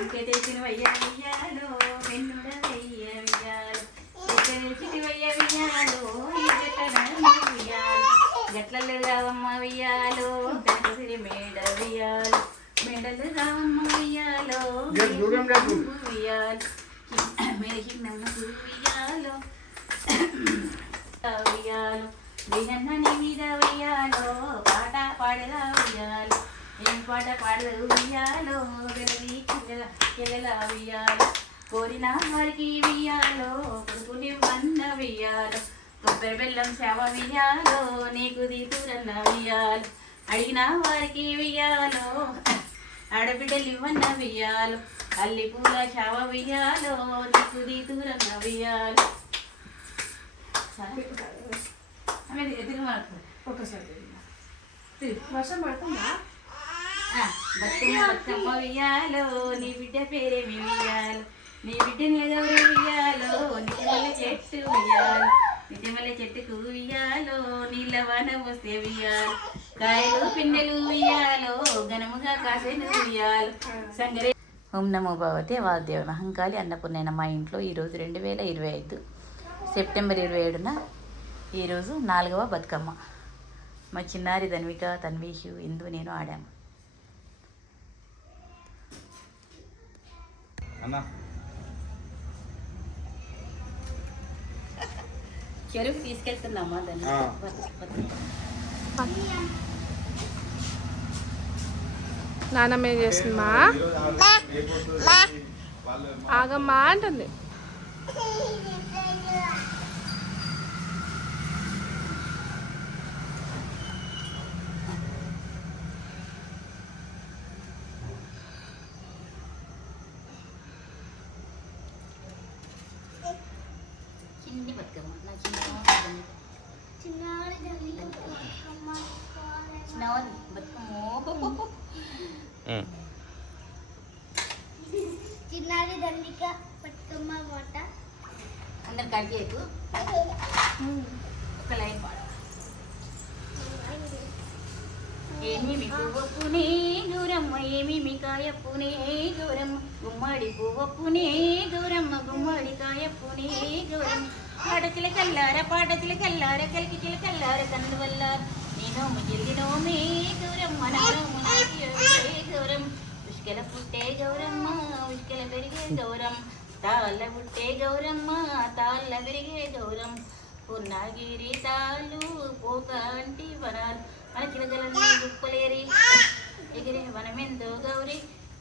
ఇంకే తెచ్చిన వయ్యా వియ్యాలో వెన్నుడ వెయ్య వియ్యాలు తెచ్చిన వయ్య వియ్యాలో గట్లలు రావమ్మ వియ్యాలో గంటసిరి మేడ వియ్యాలు మేడలు రావమ్మ వియ్యాలో. వియ్యాలు ఉయ్యాలో పాట ఉయ్యాలు ఏం పాట పాడదు ఉయ్యాలో గెలవి కిల్లెల కిల్లెల కోరిన వారికి వియ్యాలో కొడుకుని వన్న వియ్యాలో కొబ్బరి బెల్లం సేవ వియ్యాలో నీకు దీతురన్న వియ్యాలు అడిగిన వారికి వియ్యాలో ఆడబిడ్డలు ఇవ్వన్న వియ్యాలు అల్లి పూల శావ వియ్యాలో నీకు దీతురన్న వియ్యాలు ఎదురు మాట్లాడు ఒకసారి వర్షం పడుతుందా బతుకమ్మ బతుకమ్మ వియ్యాలో నీ బిడ్డ పేరేమి వియ్యాలో నీ బిడ్డని ఎవరు వియ్యాలో నిజమల్ల చెట్టు వియ్యాలో నిజమల్ల చెట్టుకు వెయ్యాలో నీళ్ళ వాన వస్తే వియ్యాలో కాయలు పిందెలు వియ్యాలో ఘనముగా కాసేను వియ్యాలో సంగరే. ఓం నమో భగవతే వాద్దేవ మహంకాళి అన్నపూర్ణైన మా ఇంట్లో ఈరోజు రెండు వేల ఇరవై ఐదు సెప్టెంబర్ ఇరవై ఏడున ఈరోజు నాలుగవ బతుకమ్మ. మా చిన్నారి ధన్విక తన్వీషు ఇందు నేను ఆడాము. అన్న. చెరుకు తీసుకెళ్తున్నామా దాన్ని? నాన్నమ్మ ఏం చేస్తుందమ్మా ఆగమ్మా అంటుంది చిన్ని బతుకమ్మ నా చిన్న చిన్నవాడి బతుకమ్మ చిన్నారి దండిక పట్టుకమ్మ కోట అందరు కట్ ఒక లైన్ పాడు ఏమి మీ పువ్వప్పునే గౌరమ్మ ఏమి మీ కాయప్పునే గౌరమ్మ గుమ్మడి పువ్వప్పునే గౌరమ్మ గుమ్మడి కాయప్పునే గౌరమ్మ పాటచిల కల్లార పాటచిల కల్లార కలికి కల్లార కన్ను వల్ల నేను జిల్లినోమే గౌరమ్మ నానోము నాకే గౌరమ్మ ఉష్కెల పుట్టే గౌరమ్మ ఉష్కెల పెరిగే గౌరం తాళ్ళ పుట్టే గౌరమ్మ తాళ్ళ పెరిగే గౌరం పున్నాగిరి తాళ్ళు పోక అంటి వనాలు మన చిలకలన్నీ గుప్పలేరి ఎగిరే వనమెందో గౌరీ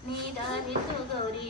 నీ దారితో గౌరీ.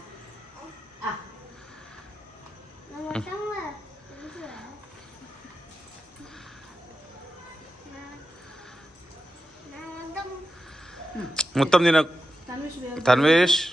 మొత్తం తిన తన్వేష్